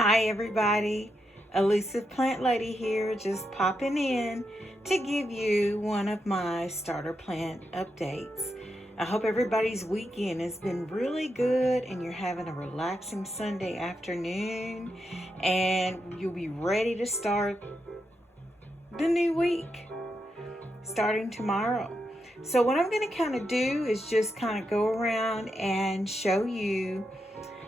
Hi everybody, Elusive Plant Lady here, just popping in to give you one of my starter plant updates. I hope everybody's weekend has been really good and you're having a relaxing Sunday afternoon and you'll be ready to start the new week starting tomorrow. So what I'm going to kind of do is just kind of go around and show you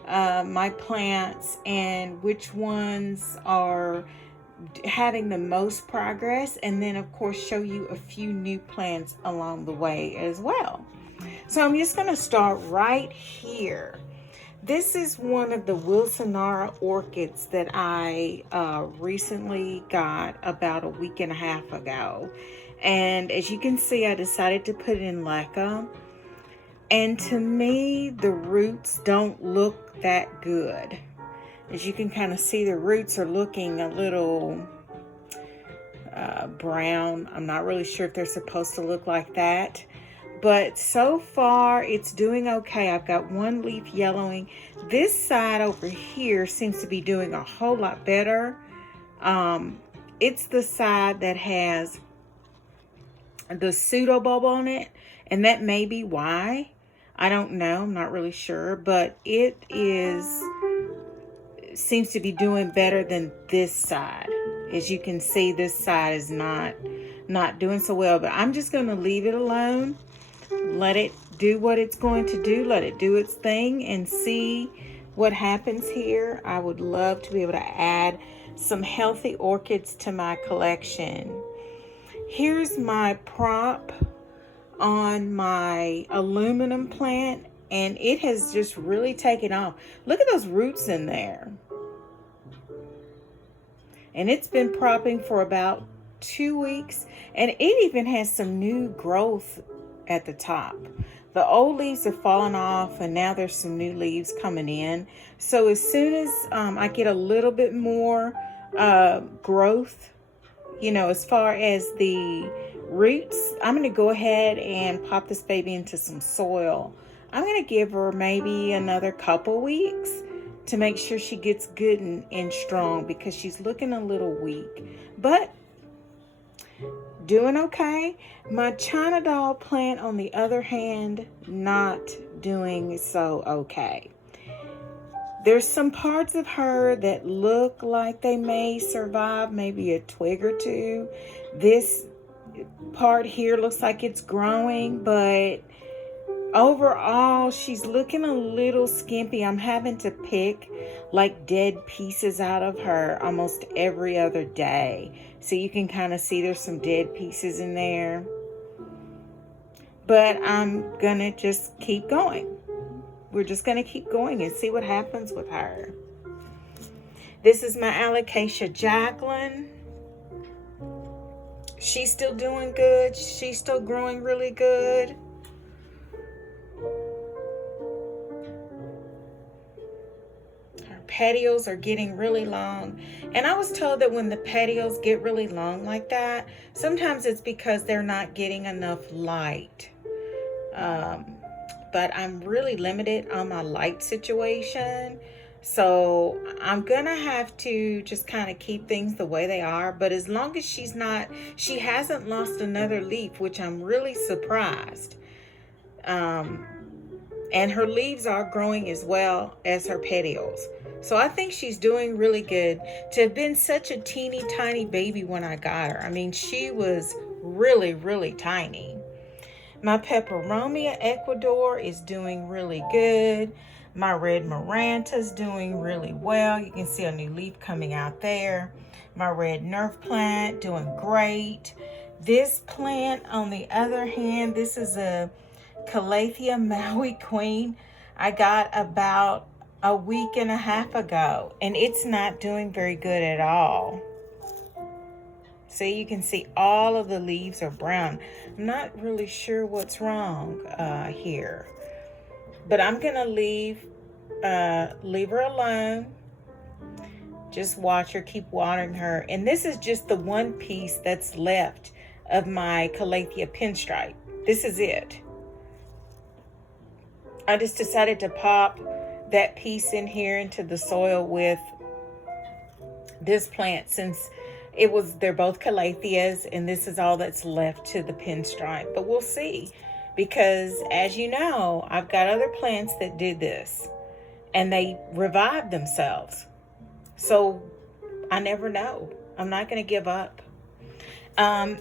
my plants and which ones are having the most progress, and then of course show you a few new plants along the way as well. So I'm just going to start right here. This is one of the Wilsonara orchids that I recently got about a week and a half ago, and as you can see, I decided to put it in leca. And to me, the roots don't look that good. As you can kind of see, the roots are looking a little brown. I'm not really sure if they're supposed to look like that. But so far, it's doing okay. I've got one leaf yellowing. This side over here seems to be doing a whole lot better. It's the side that has the pseudobulb on it, and that may be why. I don't know, I'm not really sure, but it seems to be doing better than this side. As you can see, this side is not doing so well, but I'm just going to leave it alone. Let it do what it's going to do. Let it do its thing and see what happens here. I would love to be able to add some healthy orchids to my collection. Here's my prop on my aluminum plant, and it has just really taken off. Look at those roots in there. And it's been propping for about 2 weeks, and it even has some new growth at the top. The old leaves have fallen off, and now there's some new leaves coming in. So as soon as I get a little bit more growth, as far as the roots, I'm going to go ahead and pop this baby into some soil. I'm going to give her maybe another couple weeks to make sure she gets good and strong, because she's looking a little weak, but doing okay. My China doll plant, on the other hand, not doing so okay. There's some parts of her that look like they may survive, maybe a twig or two. This part here looks like it's growing, but overall she's looking a little skimpy. I'm having to pick like dead pieces out of her almost every other day. So you can kind of see there's some dead pieces in there. But I'm gonna just keep going. We're just going to keep going and see what happens with her. This is my Alocasia Jacqueline. She's still doing good. She's still growing really good. Her petioles are getting really long. And I was told that when the petioles get really long like that, sometimes it's because they're not getting enough light. But I'm really limited on my light situation. So I'm gonna have to just kind of keep things the way they are. But as long as she hasn't lost another leaf, which I'm really surprised. And her leaves are growing as well as her petioles. So I think she's doing really good. To have been such a teeny tiny baby when I got her. I mean, she was really, really tiny. My Peperomia Ecuador is doing really good. My Red Maranta is doing really well. You can see a new leaf coming out there. My Red Nerf plant doing great. This plant, on the other hand, this is a Calathea Maui Queen. I got about a week and a half ago, and it's not doing very good at all. So you can see all of the leaves are brown. I'm not really sure what's wrong here. But I'm going to leave her alone. Just watch her, keep watering her. And this is just the one piece that's left of my Calathea Pinstripe. This is it. I just decided to pop that piece in here into the soil with this plant, since they're both calatheas, and this is all that's left to the pinstripe. But we'll see, because as you know, I've got other plants that did this and they revived themselves. So I never know. I'm not going to give up.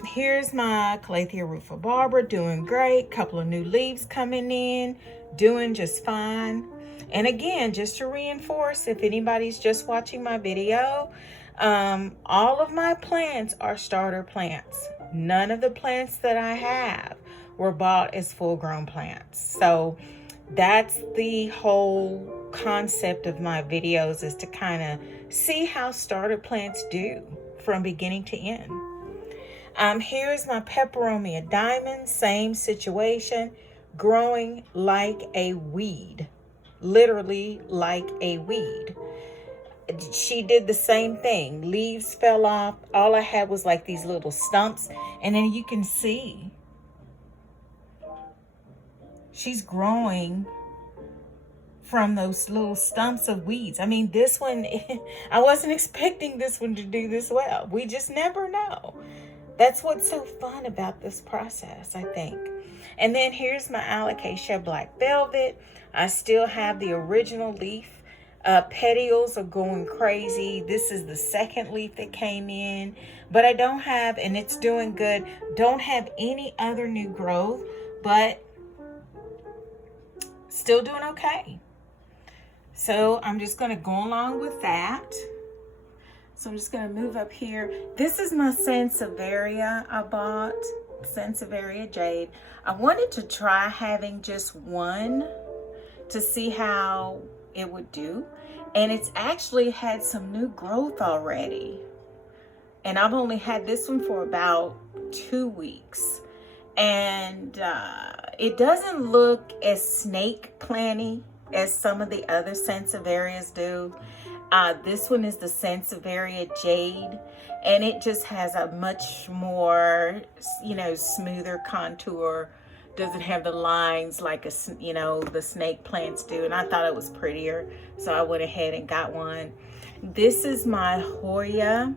Here's my Calathea rufibarbara, doing great. Couple of new leaves coming in, doing just fine. And again, just to reinforce, if anybody's just watching my video, all of my plants are starter plants. None of the plants that I have were bought as full-grown plants. So that's the whole concept of my videos, is to kind of see how starter plants do from beginning to end. Here's my peperomia diamond, same situation, growing like a weed, literally like a weed. She did the same thing. Leaves fell off. All I had was like these little stumps, and then you can see she's growing from those little stumps of weeds. I mean, this one, I wasn't expecting this one to do this well. We just never know. That's what's so fun about this process, I think. And then here's my Alocasia Black Velvet. I still have the original leaf. Petioles are going crazy. This is the second leaf that came in, but I don't have, and it's doing good, don't have any other new growth, but still doing okay. So I'm just going to go along with that. So I'm just going to move up here. This is my Sansevieria I bought, Sansevieria Jade. I wanted to try having just one to see how it would do. And it's actually had some new growth already. And I've only had this one for about 2 weeks. And it doesn't look as snake planty as some of the other Sansevierias do. This one is the Sansevieria Jade, and it just has a much more, smoother contour. Doesn't have the lines like the snake plants do, and I thought it was prettier, so I went ahead and got one. This is my Hoya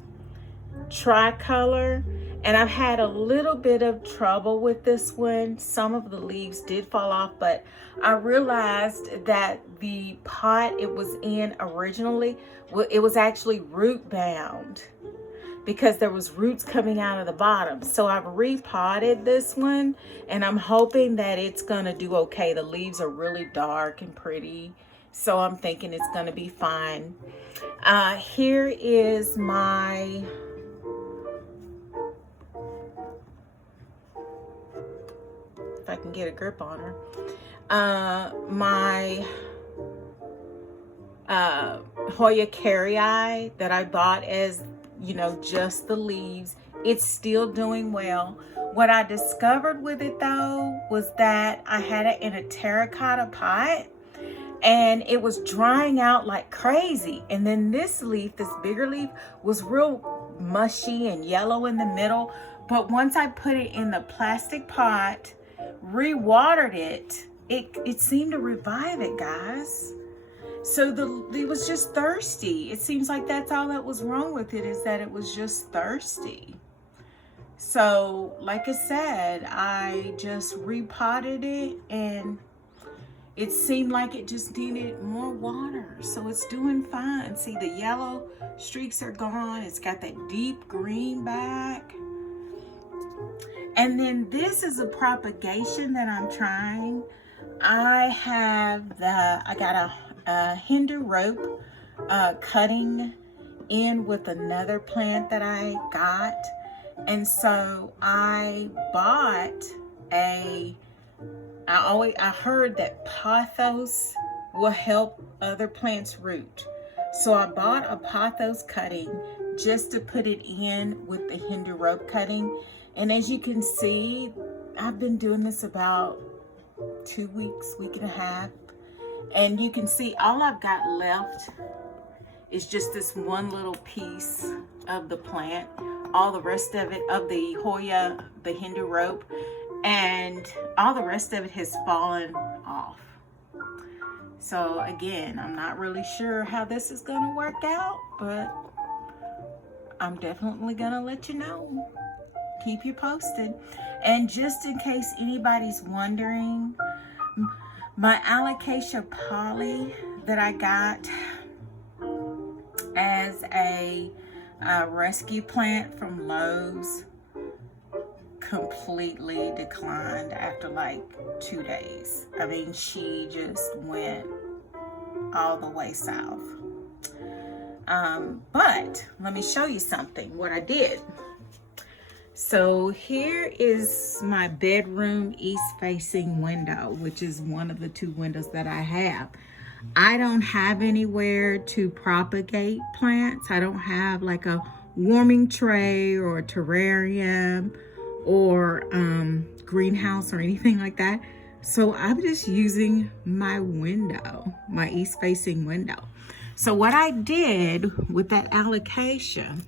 tricolor, and I've had a little bit of trouble with this one. Some of the leaves did fall off, but I realized that the pot it was in originally, it was actually root bound because there was roots coming out of the bottom. So I've repotted this one, and I'm hoping that it's gonna do okay. The leaves are really dark and pretty, so I'm thinking it's gonna be fine. Here is my if I can get a grip on her. My Hoya Carrii that I bought as, just the leaves. It's still doing well. What I discovered with it though was that I had it in a terracotta pot, and it was drying out like crazy. And then this leaf, this bigger leaf, was real mushy and yellow in the middle. But once I put it in the plastic pot, rewatered it, it seemed to revive it, guys. So it was just thirsty. It seems like that's all that was wrong with it, is that it was just thirsty. So like I said, I just repotted it, and it seemed like it just needed more water. So it's doing fine. See, the yellow streaks are gone. It's got that deep green back. And then this is a propagation that I'm trying. I got a Hindu rope cutting in with another plant that I got. And so I bought I heard that pothos will help other plants root. So I bought a pothos cutting just to put it in with the Hindu rope cutting. And as you can see, I've been doing this about 2 weeks, week and a half. And you can see all I've got left is just this one little piece of the plant. All the rest of it, of the Hoya, the Hindu rope, and all the rest of it has fallen off. So again, I'm not really sure how this is going to work out, but I'm definitely gonna let you know. Keep you posted. And just in case anybody's wondering, my Alocasia Polly that I got as a rescue plant from Lowe's completely declined after like 2 days. I mean, she just went all the way south. But let me show you something, what I did. So here is my bedroom east-facing window, which is one of the 2 windows that I have. I don't have anywhere to propagate plants. I don't have like a warming tray or a terrarium or greenhouse or anything like that. So I'm just using my window, my east-facing window. So what I did with that Alocasia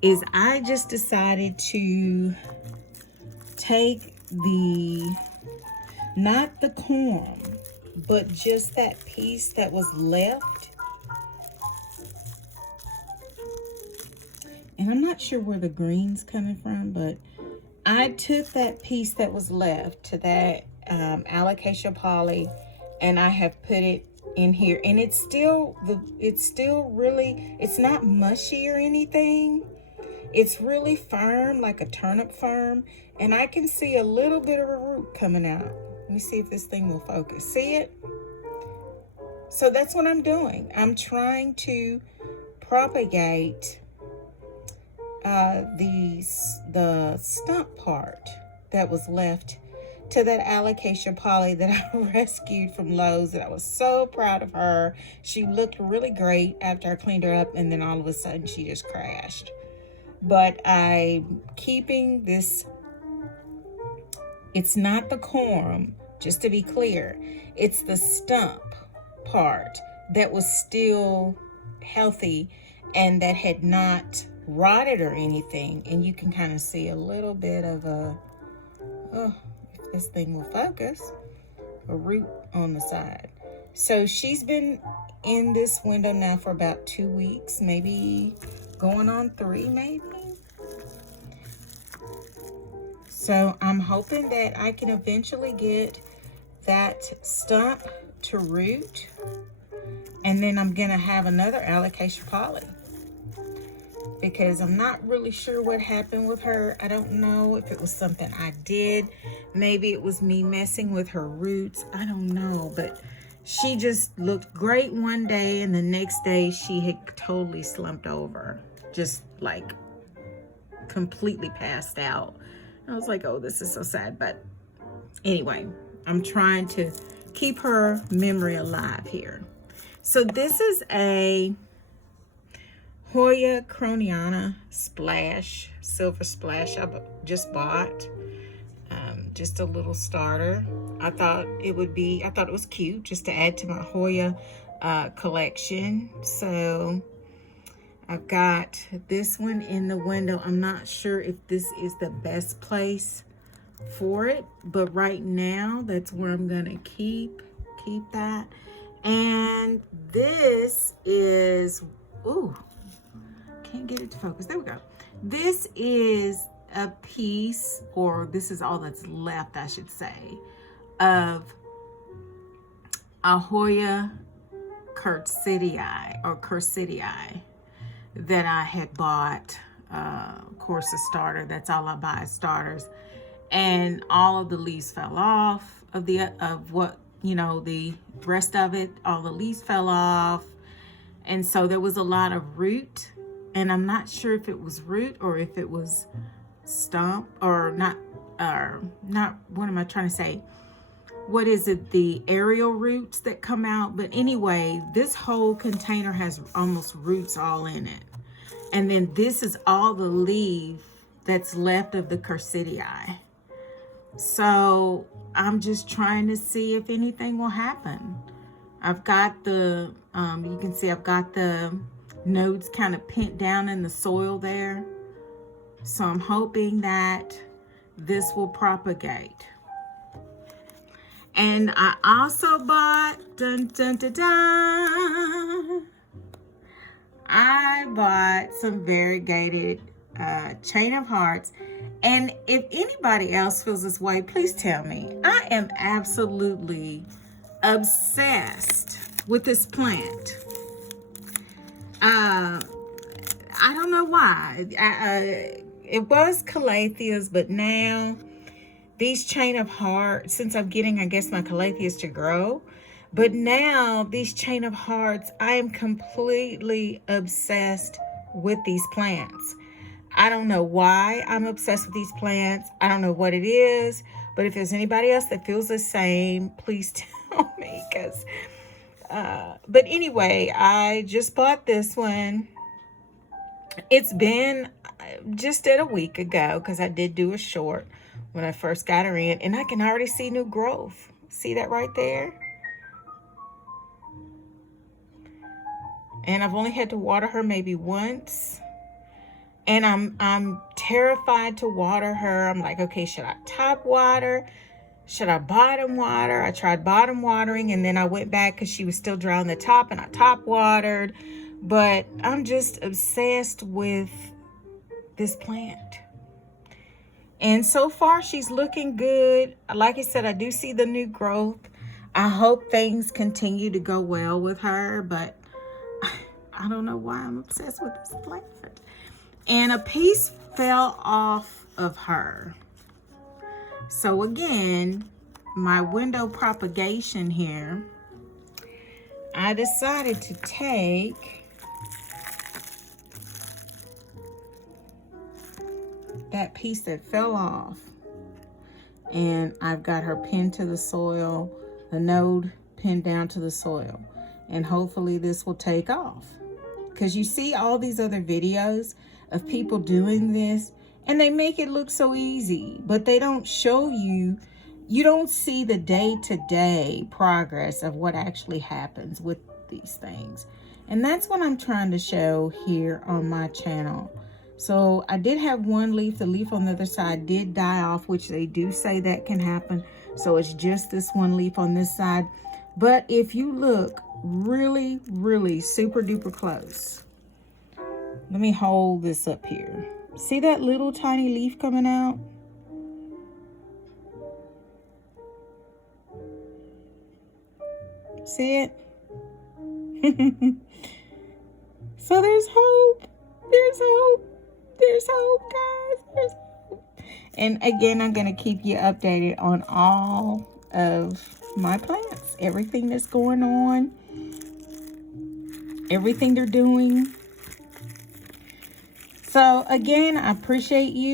is I just decided to take not the corm, but just that piece that was left. And I'm not sure where the green's coming from, but I took that piece that was left to that Alocasia Polly, and I have put it in here. And it's still really, it's not mushy or anything. It's really firm, like a turnip firm. And I can see a little bit of a root coming out. Let me see if this thing will focus. See it? So that's what I'm doing. I'm trying to propagate the stump part that was left to that Alocasia Polly that I rescued from Lowe's, that I was so proud of her. She looked really great after I cleaned her up, and then all of a sudden she just crashed. But I'm keeping this, it's not the corm, just to be clear, it's the stump part that was still healthy and that had not rotted or anything. And you can kind of see a little bit of if this thing will focus, a root on the side. So she's been in this window now for about 2 weeks, maybe going on 3 maybe. So I'm hoping that I can eventually get that stump to root, and then I'm gonna have another Alocasia Polly, because I'm not really sure what happened with her. I don't know if it was something I did. Maybe it was me messing with her roots. I don't know, but she just looked great one day, and the next day she had totally slumped over, just like completely passed out. I was like, oh, this is so sad. But anyway, I'm trying to keep her memory alive here. So this is a Hoya Croniana Splash, Silver Splash I just bought. Just a little starter. I thought it was cute just to add to my Hoya collection. So I've got this one in the window. I'm not sure if this is the best place for it, but right now that's where I'm gonna keep that. And this is, ooh, can't get it to focus. There we go. This is a piece, or this is all that's left, I should say, of a Hoya Curtsitii that I had bought. Of course, a starter. That's all I buy, starters. And all of the leaves fell off of the rest of it. All the leaves fell off, and so there was a lot of root. And I'm not sure if it was root or if it was stump or not. What am I trying to say? What is it? The aerial roots that come out. But anyway, this whole container has almost roots all in it. And then this is all the leaf that's left of the Curtsitii. So I'm just trying to see if anything will happen. I've got the, you can see I've got the nodes kind of pent down in the soil there. So I'm hoping that this will propagate. And I also bought, I bought some variegated chain of hearts. And if anybody else feels this way, please tell me. I am absolutely obsessed with this plant. I don't know why. It was calatheas, but now these chain of hearts, since I'm getting, I guess, my calatheas to grow, but now these chain of hearts, I am completely obsessed with these plants. I don't know why I'm obsessed with these plants. I don't know what it is, but if there's anybody else that feels the same, please tell me. But anyway, I just bought this one. It's been just a week ago because I did do a short when I first got her in, and I can already see new growth. See that right there? And I've only had to water her maybe once. And I'm terrified to water her. I'm like, okay, should I top water? Should I bottom water? I tried bottom watering, and then I went back because she was still dry on the top, and I top watered. But I'm just obsessed with this plant. And so far, she's looking good. Like I said, I do see the new growth. I hope things continue to go well with her, but I don't know why I'm obsessed with this plant. And a piece fell off of her. So again, my window propagation here, I decided to take that piece that fell off, and I've got her pinned to the soil, the node pinned down to the soil, and hopefully this will take off. Because you see all these other videos of people doing this, and they make it look so easy, but they don't show you, you don't see the day-to-day progress of what actually happens with these things. And that's what I'm trying to show here on my channel. So I did have one leaf, the leaf on the other side did die off, which they do say that can happen. So it's just this one leaf on this side. But if you look really, really super duper close, let me hold this up here. See that little tiny leaf coming out? See it? So there's hope. There's hope. There's hope, guys. There's hope. And again, I'm going to keep you updated on all of my plants. Everything that's going on. Everything they're doing. So again, I appreciate you.